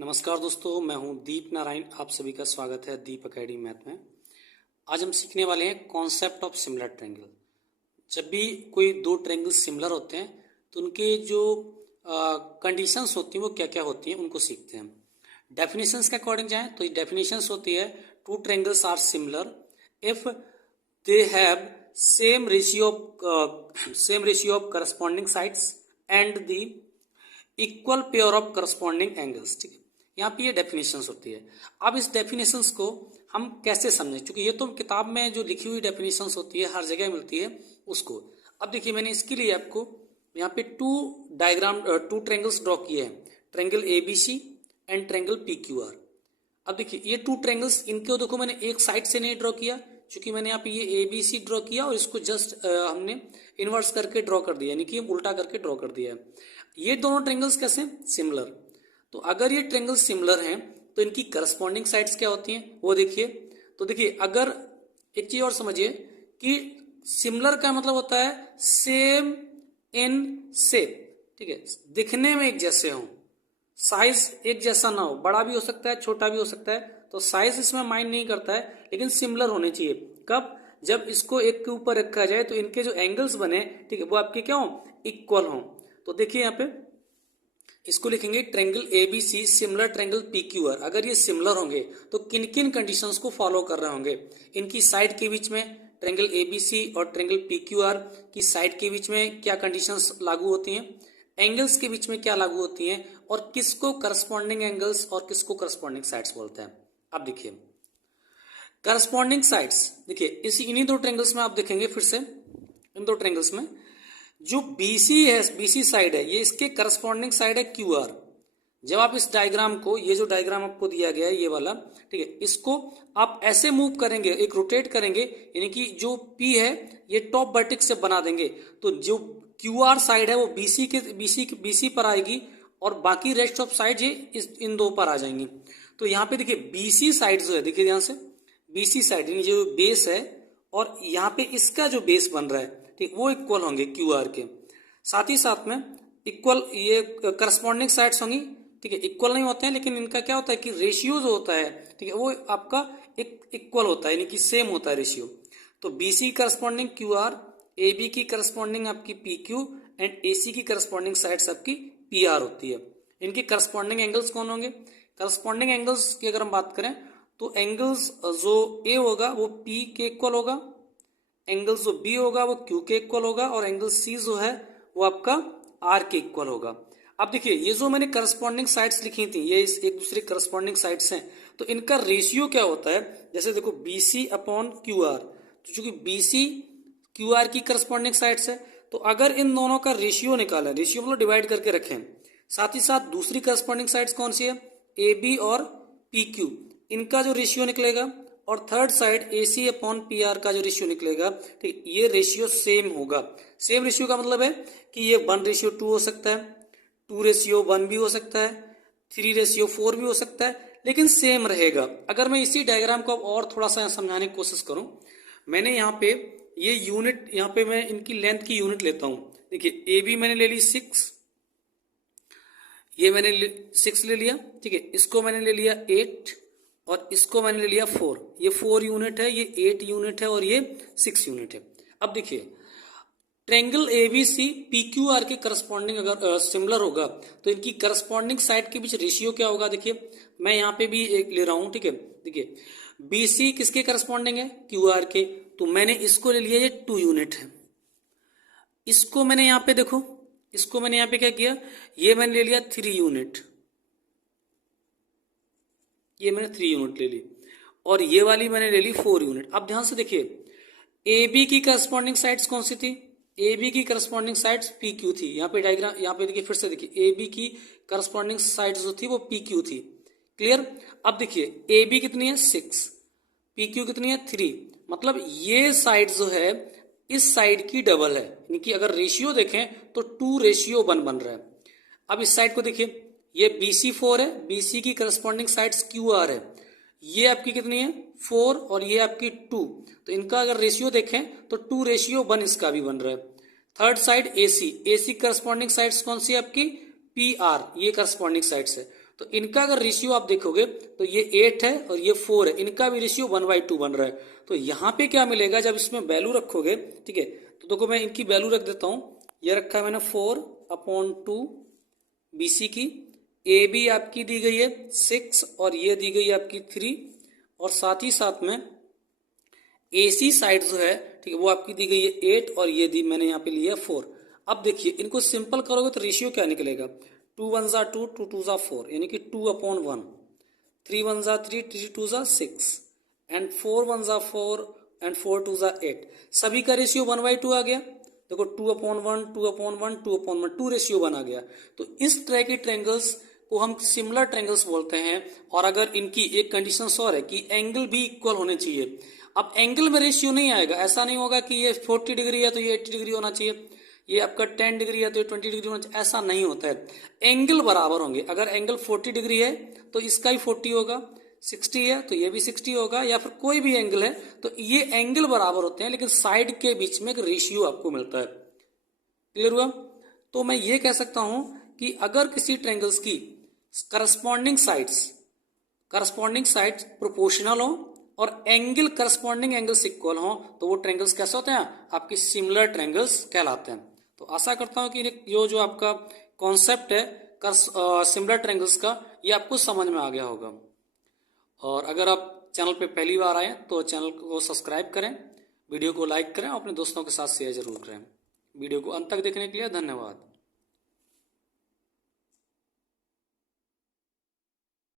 नमस्कार दोस्तों, मैं हूं दीप नारायण। आप सभी का स्वागत है दीप एकेडमी मैथ में। आज हम सीखने वाले हैं कॉन्सेप्ट ऑफ सिमिलर ट्रायंगल। जब भी कोई दो ट्रायंगल सिमिलर होते हैं तो उनके जो कंडीशंस होती हैं वो क्या क्या होती हैं उनको सीखते हैं। डेफिनेशंस के अकॉर्डिंग जाएं तो डेफिनेशंस होती है two triangles are similar if they have same ratio of corresponding sides and the equal pair of corresponding angles. ठीक है, यहाँ पे ये डेफिनेशंस होती है। अब इस डेफिनेशंस को हम कैसे समझें, क्योंकि ये तो किताब में जो लिखी हुई डेफिनेशंस होती है हर जगह मिलती है उसको। अब देखिए, मैंने इसके लिए आपको यहाँ पे टू ट्रायंगल्स ड्रॉ किए हैं, triangle ABC and triangle PQR। अब देखिए ये टू ट्रायंगल्स, इनको देखो मैंने एक साइड से नहीं ड्रॉ किया, क्योंकि मैंने यहाँ पे ये ABC ड्रॉ किया और इसको जस्ट हमने इन्वर्स करके ड्रॉ कर दिया, यानी कि उल्टा करके ड्रॉ कर दिया। ये दोनों ट्रायंगल्स कैसे सिमिलर। तो अगर ये ट्रायंगल सिमिलर हैं तो इनकी करस्पॉन्डिंग साइड्स क्या होती हैं वो देखिए। तो देखिए, अगर एक चीज और समझिए कि सिमिलर का मतलब होता है सेम इन शेप। ठीक है, दिखने में एक जैसे हो, साइज एक जैसा ना हो, बड़ा भी हो सकता है छोटा भी हो सकता है, तो साइज इसमें माइंड नहीं करता है, लेकिन सिमिलर होने चाहिए। कब? जब इसको एक के ऊपर रखा जाए तो इनके जो एंगल्स बने, ठीक है, वो आपके क्या हो, इक्वल हो। तो देखिए यहाँ पे इसको लिखेंगे triangle ABC similar triangle PQR। अगर ये सिमिलर होंगे तो किन किन कंडीशंस को फॉलो कर रहे होंगे। इनकी साइड के बीच में, ट्रायंगल ABC और ट्रायंगल PQR की साइड के बीच में क्या कंडीशंस लागू होती हैं, एंगल्स के बीच में क्या लागू होती हैं, और किसको करस्पॉन्डिंग एंगल्स और किसको करस्पॉन्डिंग साइड्स बोलते हैं। अब देखिए करस्पॉन्डिंग साइड्स, देखिए इन्हीं दो ट्रायंगल्स में आप देखेंगे, फिर से इन दो ट्रायंगल्स में जो BC है, BC साइड है, ये इसके करस्पॉन्डिंग साइड है QR। जब आप इस डायग्राम को, ये जो डायग्राम आपको दिया गया है ये वाला, ठीक है, इसको आप ऐसे मूव करेंगे, एक रोटेट करेंगे, यानी कि जो P है ये टॉप वर्टेक्स से बना देंगे, तो जो QR साइड है वो BC पर आएगी और बाकी रेस्ट ऑफ साइड ये इन दो पर आ जाएंगी। तो यहाँ पे देखिए BC साइड जो है, देखिए ध्यान से, BC साइड यानी जो बेस है और यहाँ पे इसका जो बेस बन रहा है, ठीक, वो इक्वल होंगे QR के। साथ ही साथ में इक्वल ये करस्पॉन्डिंग साइड्स होंगी, ठीक है, इक्वल नहीं होते हैं, लेकिन इनका क्या होता है कि रेशियो जो होता है, ठीक है, वो आपका इक्वल होता है, यानी कि सेम होता है रेशियो। तो BC करस्पॉन्डिंग QR, AB की करस्पॉन्डिंग आपकी PQ एंड AC की करस्पॉन्डिंग साइड्स आपकी PR होती है। इनकी करस्पॉन्डिंग एंगल्स कौन होंगे? करस्पॉन्डिंग एंगल्स की अगर हम बात करें तो एंगल्स जो A होगा वो P के इक्वल होगा, एंगल जो B होगा वो Q के इक्वल होगा, और एंगल C जो है वो आपका R के इक्वल होगा। अब देखिए ये जो मैंने करस्पॉन्डिंग साइड्स लिखी थी, ये एक दूसरे करस्पॉन्डिंग साइड्स हैं, तो इनका रेशियो क्या होता है। जैसे देखो BC अपॉन QR, तो चूंकि BC QR की करस्पॉन्डिंग साइड्स है, तो अगर इन दोनों का रेशियो निकाला, रेशियो मतलब डिवाइड करके रखें, साथ ही साथ दूसरी करस्पॉन्डिंग साइड्स कौन सी है, AB और PQ, इनका जो रेशियो निकलेगा, और third side AC upon PR का जो रेशियो निकलेगा, ठीक, ये रेशियो सेम होगा। सेम रेशियो का मतलब है कि ये 1:2 हो सकता है, 2:1 भी हो सकता है, 3:4 भी हो सकता है, लेकिन सेम रहेगा। अगर मैं इसी डायग्राम को और थोड़ा सा समझाने की कोशिश करूं, मैंने यहाँ पे ये यूनिट, यहाँ पे मैं इनकी लेंथ की यूनिट लेता हूं। देखिए AB मैंने ले ली 6, ये मैंने 6 ले लिया, ठीक है, इसको मैंने ले लिया 8 और इसको मैंने ले लिया 4। ये 4 यूनिट है, ये 8 यूनिट है और ये 6 यूनिट है। अब देखिए ट्रायंगल ABC PQR के करस्पॉन्डिंग अगर सिमिलर होगा तो इनकी करस्पॉन्डिंग साइड के बीच रेशियो क्या होगा। देखिए मैं यहाँ पे भी एक ले रहा हूं, ठीक है, देखिए BC किसके करस्पॉन्डिंग है, QR के, तो मैंने इसको ले लिया, ये 2 यूनिट है। इसको मैंने यहाँ पे देखो, इसको मैंने यहाँ पे क्या किया, ये मैंने ले लिया 3 यूनिट, ये मैंने 3 यूनिट ले ली, और ये वाली मैंने ले ली 4 यूनिट। अब ध्यान से देखिए AB की करस्पॉन्डिंग साइड्स कौन सी थी, AB की करस्पॉन्डिंग साइड्स PQ थी। यहाँ पे डायग्राम, यहाँ पे देखिए फिर से देखिए AB की करस्पॉन्डिंग साइड्स जो थी वो PQ थी। क्लियर? अब देखिए AB कितनी है 6, PQ कितनी है 3, मतलब ये साइड जो है इस साइड की डबल है, यानी कि अगर रेशियो देखें तो 2:1 बन रहा है। अब इस साइड को देखिए, ये BC 4 है, BC की करस्पॉन्डिंग साइड्स QR है, ये आपकी कितनी है 4 और ये आपकी 2, तो इनका अगर रेशियो देखें तो 2:1 इसका भी बन रहा है। Third side AC corresponding sides कौन सी है आपकी PR, ये करस्पॉन्डिंग साइड्स है, तो इनका अगर रेशियो आप देखोगे तो ये 8 है और ये 4 है, इनका भी रेशियो 1/2 बन रहा है। तो यहाँ पे क्या मिलेगा जब इसमें वैल्यू रखोगे, ठीक है, तो देखो मैं इनकी वैल्यू रख देता हूं। ये रखा है मैंने 4/2 BC की। ए बी आपकी दी गई है 6 और ये दी गई है आपकी 3, और साथ ही साथ में AC साइड जो है, ठीक है, वो आपकी दी गई है 8 और ये दी मैंने यहाँ पे लिया 4। अब देखिए इनको सिंपल करोगे तो रेशियो क्या निकलेगा, 2 1 जा 2, 2 2 जा 4, यानी कि 2/1, 3 1 जा 3, 3 2 जा 6, एंड 4 1 जा 4 एंड 4 2 जा 8। सभी का रेशियो 1/2 आ गया। देखो 2/1, 2/1, 2/1, 2 रेशियो 1 आ गया। तो इस तरह के ट्रायंगल्स को हम सिमिलर ट्रायंगल्स बोलते हैं। और अगर इनकी एक कंडीशन और है कि एंगल भी इक्वल होने चाहिए। अब एंगल में रेशियो नहीं आएगा, ऐसा नहीं होगा कि ये 40 डिग्री है तो ये 80 डिग्री होना चाहिए, ये आपका 10 डिग्री है तो ये 20 डिग्री होना चाहिए, ऐसा नहीं होता है। एंगल बराबर होंगे। अगर एंगल 40 डिग्री है तो इसका ही 40 होगा, 60 है तो ये भी 60 होगा, या फिर कोई भी एंगल है तो ये एंगल बराबर होते हैं, लेकिन साइड के बीच में एक रेशियो आपको मिलता है। क्लियर हुआ? तो मैं ये कह सकता हूं कि अगर किसी ट्रायंगल्स की करस्पॉन्डिंग साइड्स प्रोपोर्शनल हो और एंगल करस्पॉन्डिंग एंगल्स इक्वल हो तो वो ट्रायंगल्स कैसे होते हैं, आपकी सिमिलर ट्रायंगल्स कहलाते हैं। तो आशा करता हूं कि जो आपका कॉन्सेप्ट है सिमिलर ट्रायंगल्स का, ये आपको समझ में आ गया होगा। और अगर आप चैनल पे पहली बार आए तो चैनल को सब्सक्राइब करें, वीडियो को लाइक करें और अपने दोस्तों के साथ शेयर जरूर करें। वीडियो को अंत तक देखने के लिए धन्यवाद।